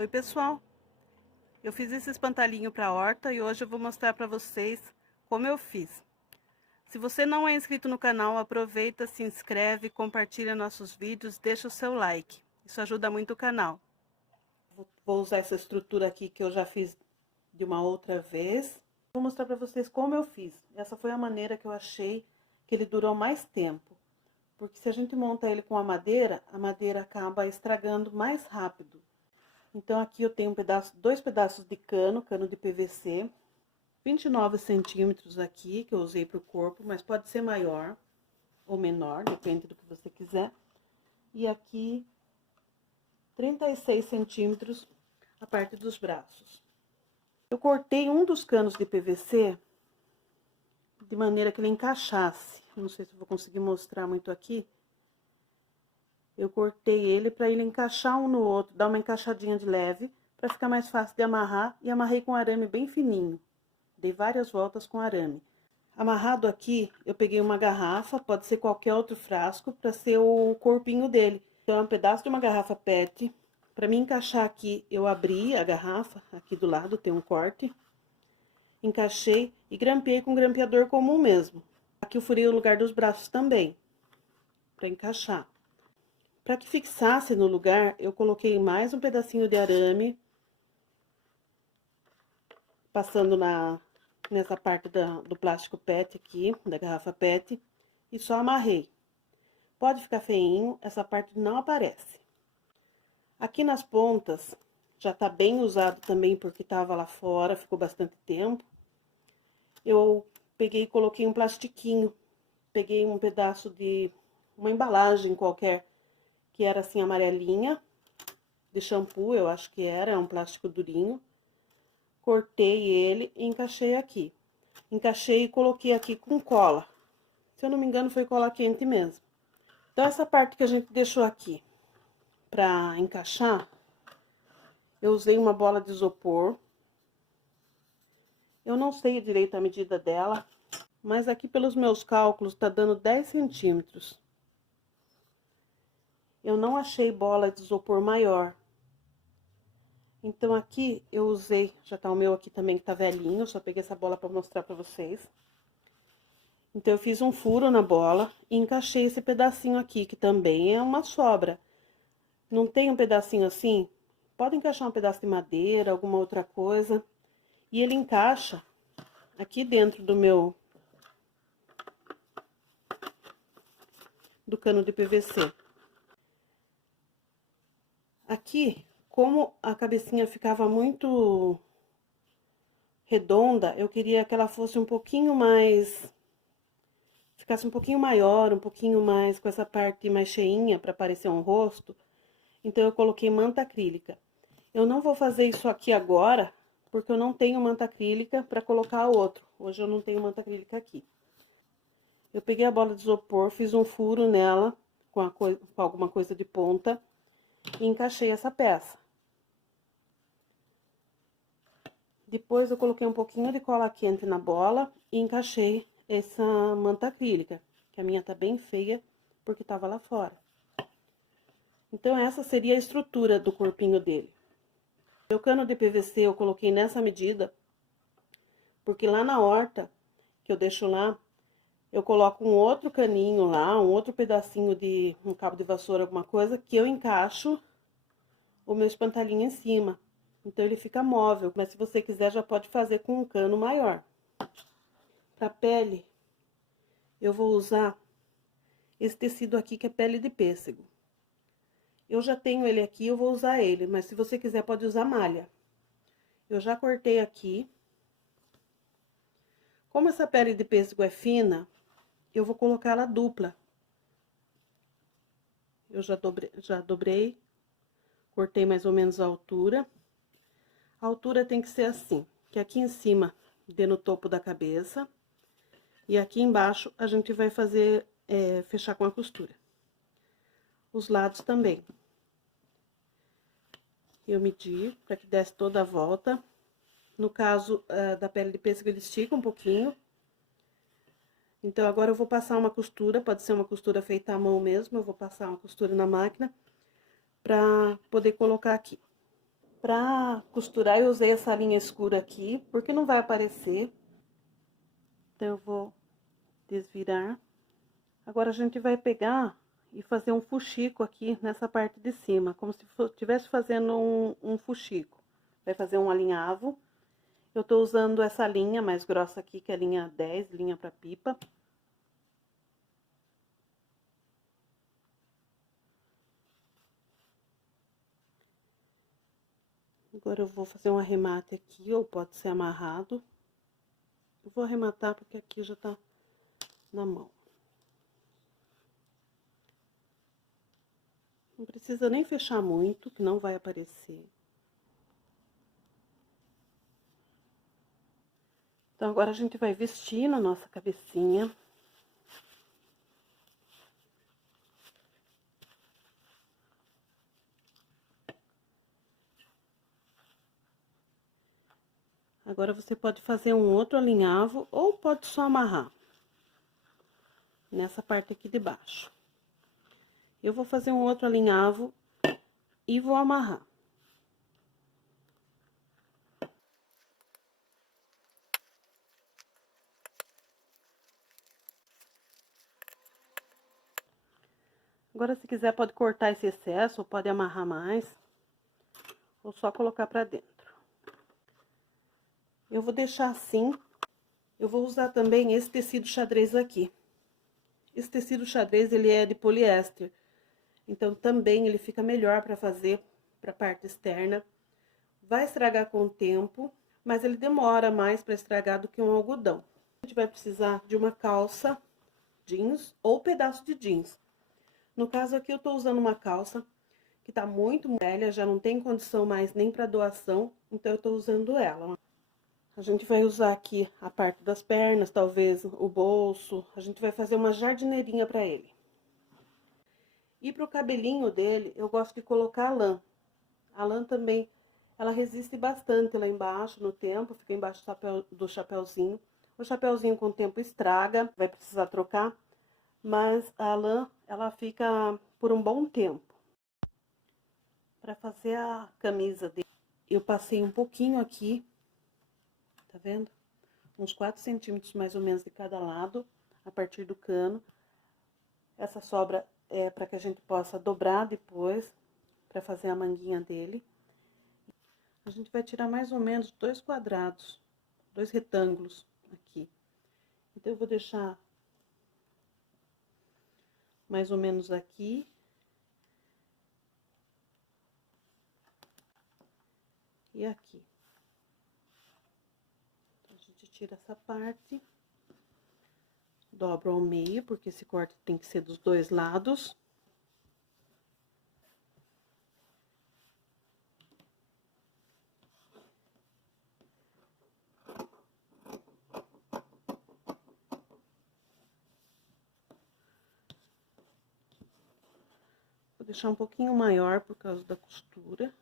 Oi pessoal, eu fiz esse espantalhinho para horta e hoje eu vou mostrar para vocês como eu fiz. Se você não é inscrito no canal, aproveita, se inscreve, compartilha nossos vídeos, deixa o seu like. Isso ajuda muito o canal. Vou usar essa estrutura aqui que eu já fiz de uma outra vez. Vou mostrar para vocês como eu fiz. Essa foi a maneira que eu achei que ele durou mais tempo. Porque se a gente monta ele com a madeira acaba estragando mais rápido. Então, aqui eu tenho dois pedaços de cano de PVC, 29 centímetros aqui, que eu usei para o corpo, mas pode ser maior ou menor, depende do que você quiser. E aqui, 36 centímetros a parte dos braços. Eu cortei um dos canos de PVC de maneira que ele encaixasse. Não sei se eu vou conseguir mostrar muito aqui. Eu cortei ele para ele encaixar um no outro, dar uma encaixadinha de leve, para ficar mais fácil de amarrar, e amarrei com arame bem fininho. Dei várias voltas com arame. Amarrado aqui, eu peguei uma garrafa, pode ser qualquer outro frasco, para ser o corpinho dele. Então, é um pedaço de uma garrafa PET. Para me encaixar aqui, eu abri a garrafa, aqui do lado tem um corte. Encaixei e grampeei com grampeador comum mesmo. Aqui eu furei o lugar dos braços também, para encaixar. Para que fixasse no lugar, eu coloquei mais um pedacinho de arame, passando nessa parte do plástico PET aqui, da garrafa PET, e só amarrei. Pode ficar feinho, essa parte não aparece. Aqui nas pontas, já tá bem usado também, porque tava lá fora, ficou bastante tempo. Eu peguei e coloquei um plastiquinho, peguei um pedaço de uma embalagem qualquer, que era assim amarelinha, de shampoo, eu acho que era um plástico durinho. Cortei ele e encaixei aqui. Encaixei e coloquei aqui com cola. Se eu não me engano, foi cola quente mesmo. Então, essa parte que a gente deixou aqui pra encaixar, eu usei uma bola de isopor. Eu não sei direito a medida dela, mas aqui pelos meus cálculos tá dando 10 centímetros. Eu não achei bola de isopor maior. Então, aqui eu usei, já tá o meu aqui também que tá velhinho, só peguei essa bola pra mostrar pra vocês. Então, eu fiz um furo na bola e encaixei esse pedacinho aqui, que também é uma sobra. Não tem um pedacinho assim? Pode encaixar um pedaço de madeira, alguma outra coisa. E ele encaixa aqui dentro do cano de PVC. Aqui, como a cabecinha ficava muito redonda, eu queria que ela fosse um pouquinho mais, ficasse um pouquinho maior, um pouquinho mais com essa parte mais cheinha para parecer um rosto. Então, eu coloquei manta acrílica. Eu não vou fazer isso aqui agora, porque eu não tenho manta acrílica para colocar outro. Hoje eu não tenho manta acrílica aqui. Eu peguei a bola de isopor, fiz um furo nela com alguma coisa de ponta e encaixei essa peça. Depois eu coloquei um pouquinho de cola quente na bola e encaixei essa manta acrílica, que a minha tá bem feia porque tava lá fora. Então, essa seria a estrutura do corpinho dele. Meu cano de PVC eu coloquei nessa medida, porque lá na horta, que eu deixo lá, eu coloco um outro caninho lá, um outro pedacinho de um cabo de vassoura, alguma coisa, que eu encaixo o meu espantalhinho em cima. Então, ele fica móvel, mas se você quiser, já pode fazer com um cano maior. Pra pele, eu vou usar esse tecido aqui, que é pele de pêssego. Eu já tenho ele aqui, eu vou usar ele, mas se você quiser, pode usar malha. Eu já cortei aqui. Como essa pele de pêssego é fina, eu vou colocar ela dupla. Eu já dobrei, cortei mais ou menos a altura. A altura tem que ser assim, que aqui em cima dê no topo da cabeça. E aqui embaixo a gente vai fazer, fechar com a costura. Os lados também. Eu medi para que desse toda a volta. No caso da pele de pêssego, ele estica um pouquinho. Então, agora eu vou passar uma costura, pode ser uma costura feita à mão mesmo, eu vou passar uma costura na máquina pra poder colocar aqui. Pra costurar, eu usei essa linha escura aqui, porque não vai aparecer. Então, eu vou desvirar. Agora, a gente vai pegar e fazer um fuxico aqui nessa parte de cima, como se estivesse fazendo um fuxico. Vai fazer um alinhavo. Eu tô usando essa linha mais grossa aqui, que é a linha 10, linha pra pipa. Agora, eu vou fazer um arremate aqui, ou pode ser amarrado. Eu vou arrematar porque aqui já tá na mão. Não precisa nem fechar muito, que não vai aparecer. Então, agora a gente vai vestir na nossa cabecinha. Agora, você pode fazer um outro alinhavo ou pode só amarrar nessa parte aqui de baixo. Eu vou fazer um outro alinhavo e vou amarrar. Agora, se quiser, pode cortar esse excesso, ou pode amarrar mais, ou só colocar pra dentro. Eu vou deixar assim. Eu vou usar também esse tecido xadrez aqui. Esse tecido xadrez, ele é de poliéster. Então, também ele fica melhor para fazer para a parte externa. Vai estragar com o tempo, mas ele demora mais para estragar do que um algodão. A gente vai precisar de uma calça jeans ou pedaço de jeans. No caso aqui, eu tô usando uma calça que tá muito velha, já não tem condição mais nem para doação, então eu tô usando ela. A gente vai usar aqui a parte das pernas, talvez o bolso. A gente vai fazer uma jardineirinha para ele. E pro cabelinho dele, eu gosto de colocar lã. A lã também, ela resiste bastante lá embaixo no tempo, fica embaixo do chapéuzinho. O chapéuzinho com o tempo estraga, vai precisar trocar, mas a lã, ela fica por um bom tempo. Para fazer a camisa dele, eu passei um pouquinho aqui, tá vendo? Uns 4 centímetros mais ou menos de cada lado, a partir do cano. Essa sobra é para que a gente possa dobrar depois, para fazer a manguinha dele. A gente vai tirar mais ou menos 2 quadrados, 2 retângulos aqui. Então, eu vou deixar mais ou menos aqui. E aqui. Então, a gente tira essa parte. Dobro ao meio, porque esse corte tem que ser dos dois lados. Vou deixar um pouquinho maior por causa da costura.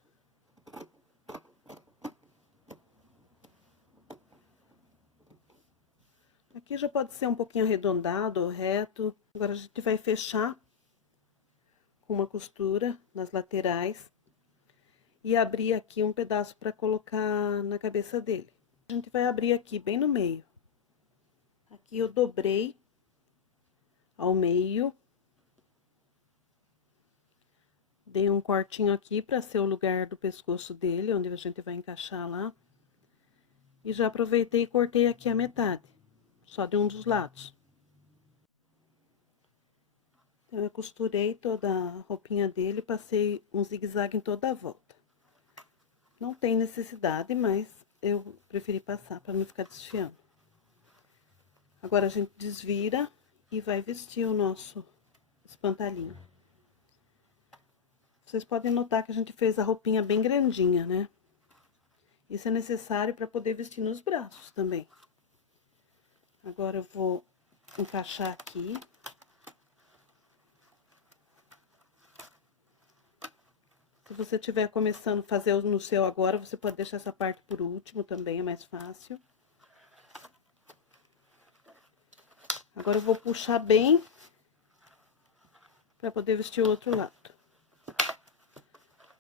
Aqui já pode ser um pouquinho arredondado ou reto. Agora, a gente vai fechar com uma costura nas laterais e abrir aqui um pedaço para colocar na cabeça dele. A gente vai abrir aqui bem no meio. Aqui eu dobrei ao meio. Dei um cortinho aqui para ser o lugar do pescoço dele, onde a gente vai encaixar lá. E já aproveitei e cortei aqui a metade, só de um dos lados. Então, eu costurei toda a roupinha dele, passei um zigue-zague em toda a volta. Não tem necessidade, mas eu preferi passar para não ficar desfiando. Agora, a gente desvira e vai vestir o nosso espantalhinho. Vocês podem notar que a gente fez a roupinha bem grandinha, né? Isso é necessário para poder vestir nos braços também. Agora, eu vou encaixar aqui. Se você estiver começando a fazer no seu agora, você pode deixar essa parte por último também, é mais fácil. Agora, eu vou puxar bem para poder vestir o outro lado.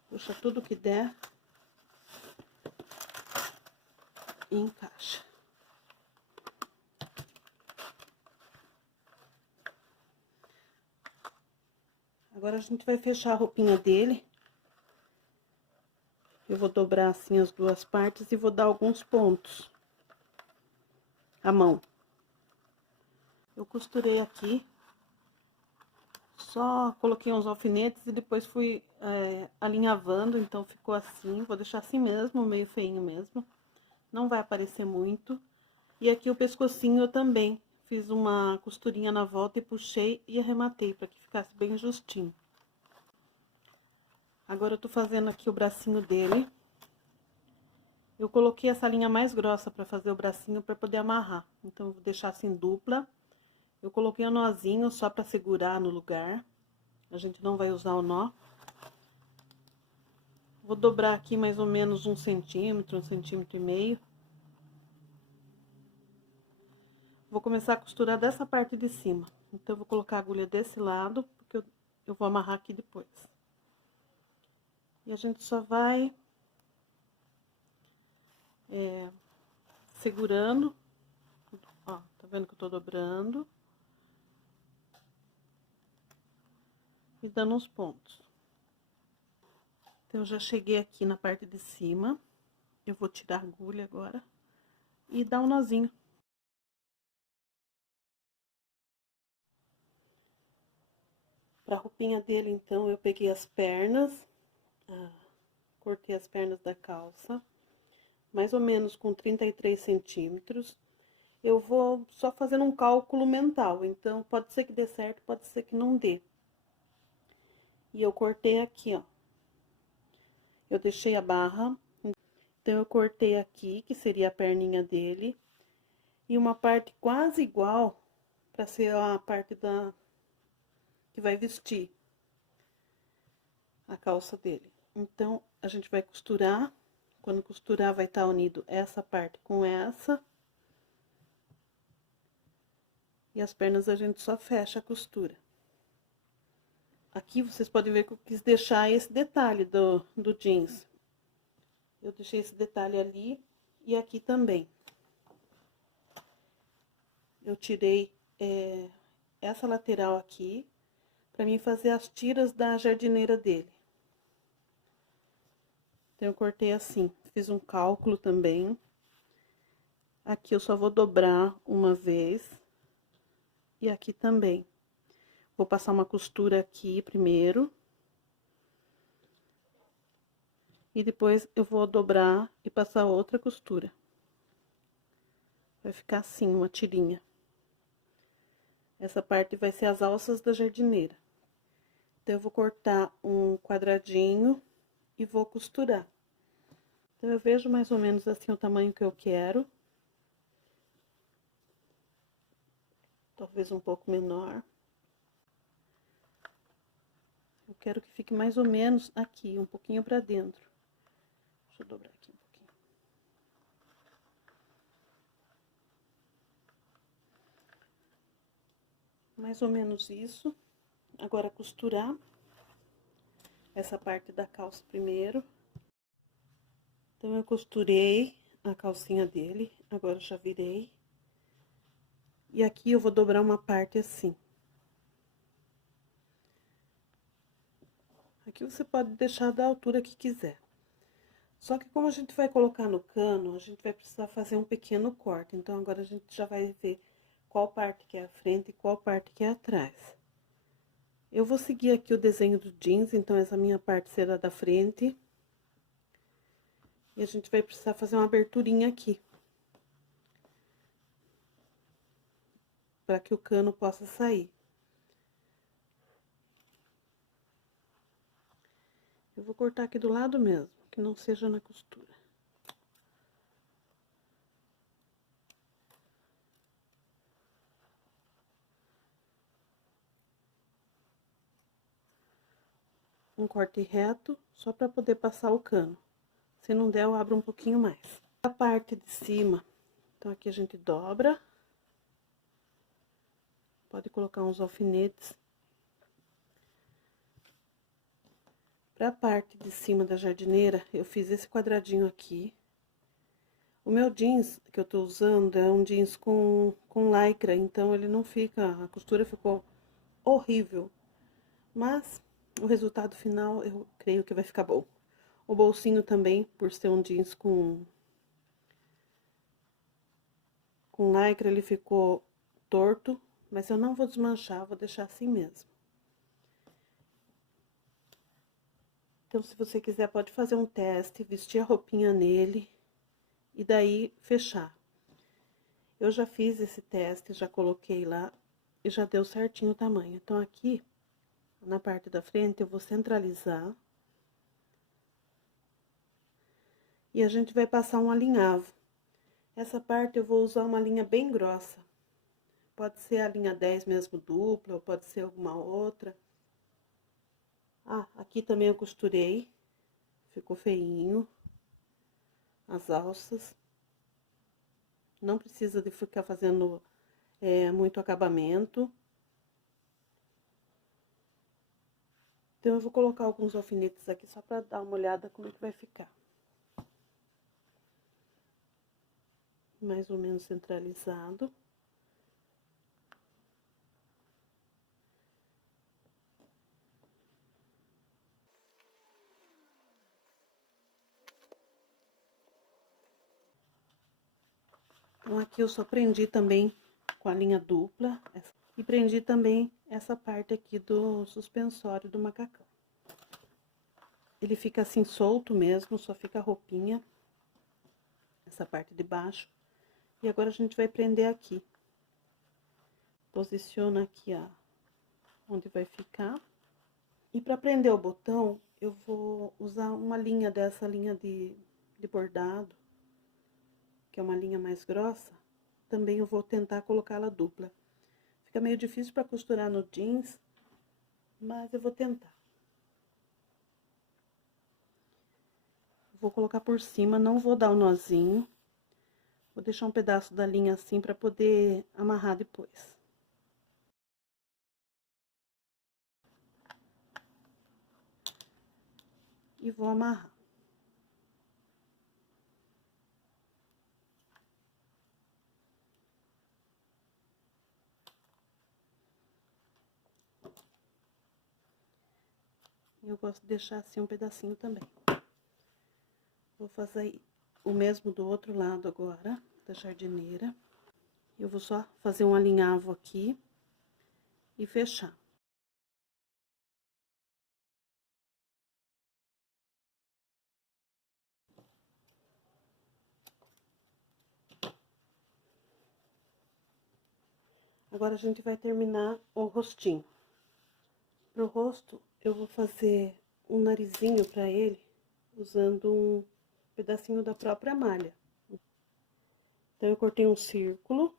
Puxa tudo que der. e encaixa. Agora a gente vai fechar a roupinha dele. Eu vou dobrar assim as duas partes e vou dar alguns pontos à mão. Eu costurei aqui, só coloquei uns alfinetes e depois fui alinhavando, então ficou assim. Vou deixar assim mesmo, meio feinho mesmo, não vai aparecer muito. E aqui o pescocinho eu também fiz uma costurinha na volta e puxei e arrematei para que ficasse bem justinho. Agora eu tô fazendo aqui o bracinho dele. Eu coloquei essa linha mais grossa para fazer o bracinho para poder amarrar. Então, eu vou deixar assim dupla. Eu coloquei um nozinho só para segurar no lugar. A gente não vai usar o nó. Vou dobrar aqui mais ou menos 1 centímetro, 1,5 cm. Vou começar a costurar dessa parte de cima. Então, eu vou colocar a agulha desse lado, porque eu vou amarrar aqui depois. E a gente só vai segurando. Ó, tá vendo que eu tô dobrando? E dando uns pontos. Então, eu já cheguei aqui na parte de cima. Eu vou tirar a agulha agora e dar um nozinho. Pra roupinha dele, então, eu peguei as pernas, cortei as pernas da calça, mais ou menos com 33 centímetros. Eu vou só fazendo um cálculo mental, então, pode ser que dê certo, pode ser que não dê. E eu cortei aqui, ó. Eu deixei a barra, então, eu cortei aqui, que seria a perninha dele, e uma parte quase igual, pra ser a parte que vai vestir a calça dele. Então, a gente vai costurar. Quando costurar, vai estar unido essa parte com essa. E as pernas a gente só fecha a costura. Aqui, vocês podem ver que eu quis deixar esse detalhe do jeans. Eu deixei esse detalhe ali e aqui também. Eu tirei essa lateral aqui, pra mim fazer as tiras da jardineira dele. Então, eu cortei assim, fiz um cálculo também. Aqui eu só vou dobrar uma vez. E aqui também. Vou passar uma costura aqui primeiro. E depois eu vou dobrar e passar outra costura. Vai ficar assim, uma tirinha. Essa parte vai ser as alças da jardineira. Então, eu vou cortar um quadradinho e vou costurar. Então, eu vejo mais ou menos assim o tamanho que eu quero. Talvez um pouco menor. Eu quero que fique mais ou menos aqui, um pouquinho pra dentro. Deixa eu dobrar aqui um pouquinho. Mais ou menos isso. Agora, costurar essa parte da calça primeiro. Então, eu costurei a calcinha dele, agora já virei. E aqui eu vou dobrar uma parte assim. Aqui você pode deixar da altura que quiser. Só que como a gente vai colocar no cano, a gente vai precisar fazer um pequeno corte. Então, agora a gente já vai ver qual parte que é a frente e qual parte que é atrás. Eu vou seguir aqui o desenho do jeans, então essa minha parte será da frente. E a gente vai precisar fazer uma aberturinha aqui. Para que o cano possa sair. Eu vou cortar aqui do lado mesmo, que não seja na costura. Um corte reto, só para poder passar o cano. Se não der, eu abro um pouquinho mais. A parte de cima, então aqui a gente dobra. Pode colocar uns alfinetes. Pra parte de cima da jardineira, eu fiz esse quadradinho aqui. O meu jeans que eu tô usando é um jeans com lycra, então ele não fica, a costura ficou horrível. Mas o resultado final eu creio que vai ficar bom. O bolsinho também, por ser um jeans com lycra, ele ficou torto, mas eu não vou desmanchar, vou deixar assim mesmo. Então, se você quiser, pode fazer um teste, vestir a roupinha nele e daí fechar. Eu já fiz esse teste, já coloquei lá e já deu certinho o tamanho. Então, aqui, na parte da frente, eu vou centralizar. E a gente vai passar um alinhavo. Essa parte eu vou usar uma linha bem grossa. Pode ser a linha 10 mesmo dupla, ou pode ser alguma outra. Ah, aqui também eu costurei. Ficou feinho. As alças. Não precisa de ficar fazendo muito acabamento. Então, eu vou colocar alguns alfinetes aqui só pra dar uma olhada como é que vai ficar. Mais ou menos centralizado. Então, aqui eu só prendi também com a linha dupla. E prendi também essa parte aqui do suspensório do macacão. Ele fica assim solto mesmo, só fica a roupinha. Essa parte de baixo. E agora a gente vai prender aqui. Posiciona aqui, ó, onde vai ficar. E para prender o botão, eu vou usar uma linha dessa linha de bordado, que é uma linha mais grossa. Também eu vou tentar colocá-la dupla. Fica meio difícil para costurar no jeans, mas eu vou tentar. Vou colocar por cima, não vou dar o nozinho. Vou deixar um pedaço da linha assim para poder amarrar depois. E vou amarrar. Eu gosto de deixar assim um pedacinho também. Vou fazer o mesmo do outro lado agora, da jardineira. Eu vou só fazer um alinhavo aqui e fechar. Agora, a gente vai terminar o rostinho. Pro rosto, eu vou fazer um narizinho pra ele, usando um pedacinho da própria malha. Então, eu cortei um círculo.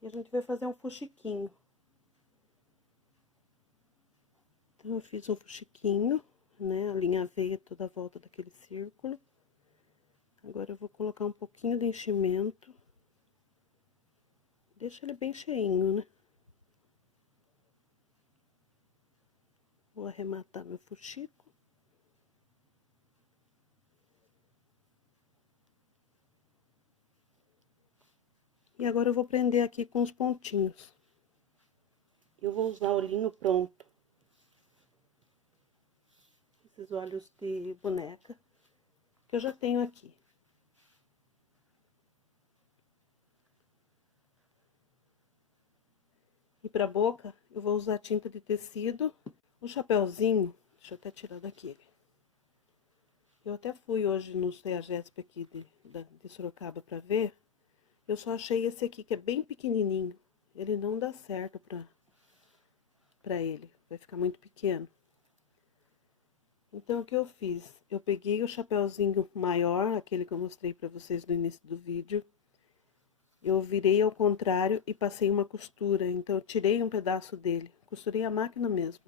E a gente vai fazer um fuxiquinho. Então, eu fiz um fuxiquinho, né? Alinhavei toda a volta daquele círculo. Agora, eu vou colocar um pouquinho de enchimento. Deixa ele bem cheinho, né? Vou arrematar meu fuxico. E agora eu vou prender aqui com os pontinhos. Eu vou usar olhinho pronto. Esses olhos de boneca que eu já tenho aqui. E pra boca, eu vou usar tinta de tecido. O chapéuzinho, deixa eu até tirar daqui. Eu até fui hoje no CEAGESP aqui de Sorocaba pra ver. Eu só achei esse aqui, que é bem pequenininho. Ele não dá certo pra ele, vai ficar muito pequeno. Então, o que eu fiz? Eu peguei o chapéuzinho maior, aquele que eu mostrei pra vocês no início do vídeo. Eu virei ao contrário e passei uma costura, então eu tirei um pedaço dele. Costurei a máquina mesmo.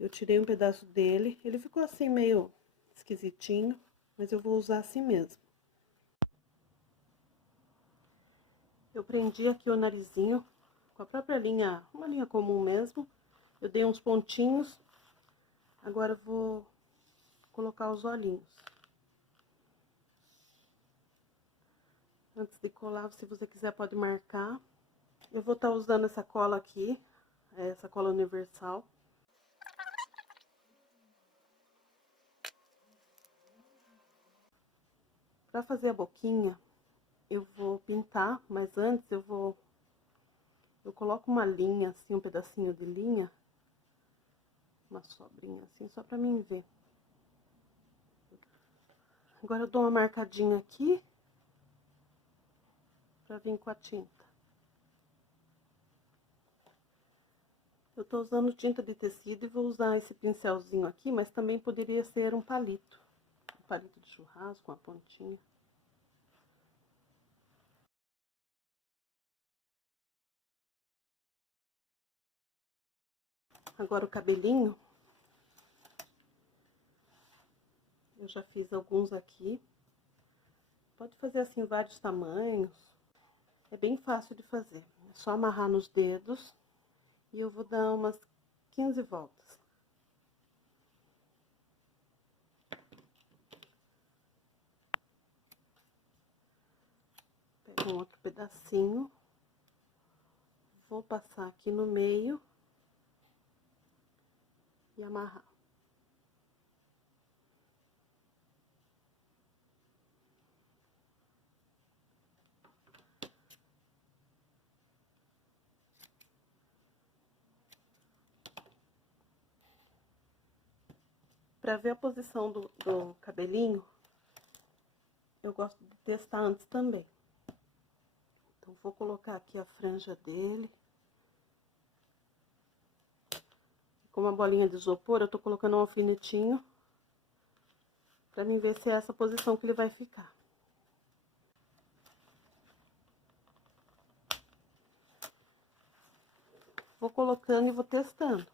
Eu tirei um pedaço dele, ele ficou assim meio esquisitinho, mas eu vou usar assim mesmo. Eu prendi aqui o narizinho com a própria linha, uma linha comum mesmo. Eu dei uns pontinhos. Agora eu vou colocar os olhinhos. Antes de colar, se você quiser pode marcar. Eu vou estar usando essa cola aqui, essa cola universal. Para fazer a boquinha, eu vou pintar, mas antes eu coloco uma linha, assim, um pedacinho de linha, uma sobrinha assim, só pra mim ver. Agora eu dou uma marcadinha aqui, pra vir com a tinta. Eu tô usando tinta de tecido e vou usar esse pincelzinho aqui, mas também poderia ser um palito de churrasco, uma pontinha. Agora o cabelinho, eu já fiz alguns aqui. Pode fazer assim vários tamanhos. É bem fácil de fazer. É só amarrar nos dedos e eu vou dar umas 15 voltas. Pego um outro pedacinho. Vou passar aqui no meio e amarrar. Para ver a posição do cabelinho, eu gosto de testar antes também. Então, vou colocar aqui a franja dele. Com uma bolinha de isopor, eu tô colocando um alfinetinho pra mim ver se é essa posição que ele vai ficar. Vou colocando e vou testando.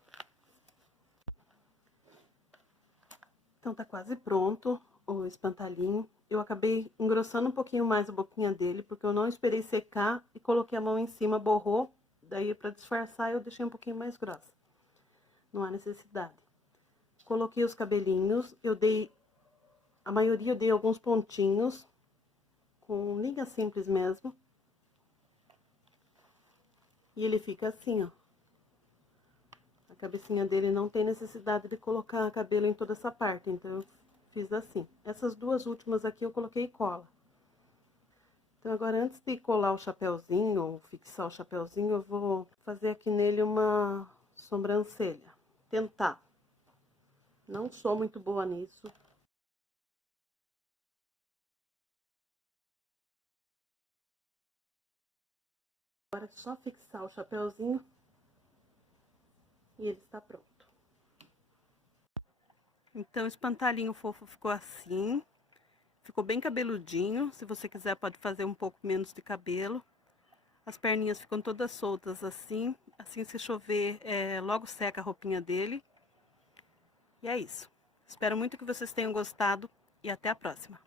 Então, tá quase pronto o espantalhinho. Eu acabei engrossando um pouquinho mais a boquinha dele, porque eu não esperei secar e coloquei a mão em cima, borrou. Daí, pra disfarçar, eu deixei um pouquinho mais grossa. Não há necessidade. Coloquei os cabelinhos, a maioria eu dei alguns pontinhos, com linha simples mesmo. E ele fica assim, ó. A cabecinha dele não tem necessidade de colocar cabelo em toda essa parte, então eu fiz assim. Essas duas últimas aqui eu coloquei cola. Então, agora, antes de colar o chapéuzinho, ou fixar o chapéuzinho, eu vou fazer aqui nele uma sobrancelha. Tentar. Não sou muito boa nisso. Agora é só fixar o chapéuzinho e ele está pronto. Então, o espantalhinho fofo ficou assim. Ficou bem cabeludinho. Se você quiser, pode fazer um pouco menos de cabelo. As perninhas ficam todas soltas assim. Assim, se chover, logo seca a roupinha dele. E é isso. Espero muito que vocês tenham gostado e até a próxima.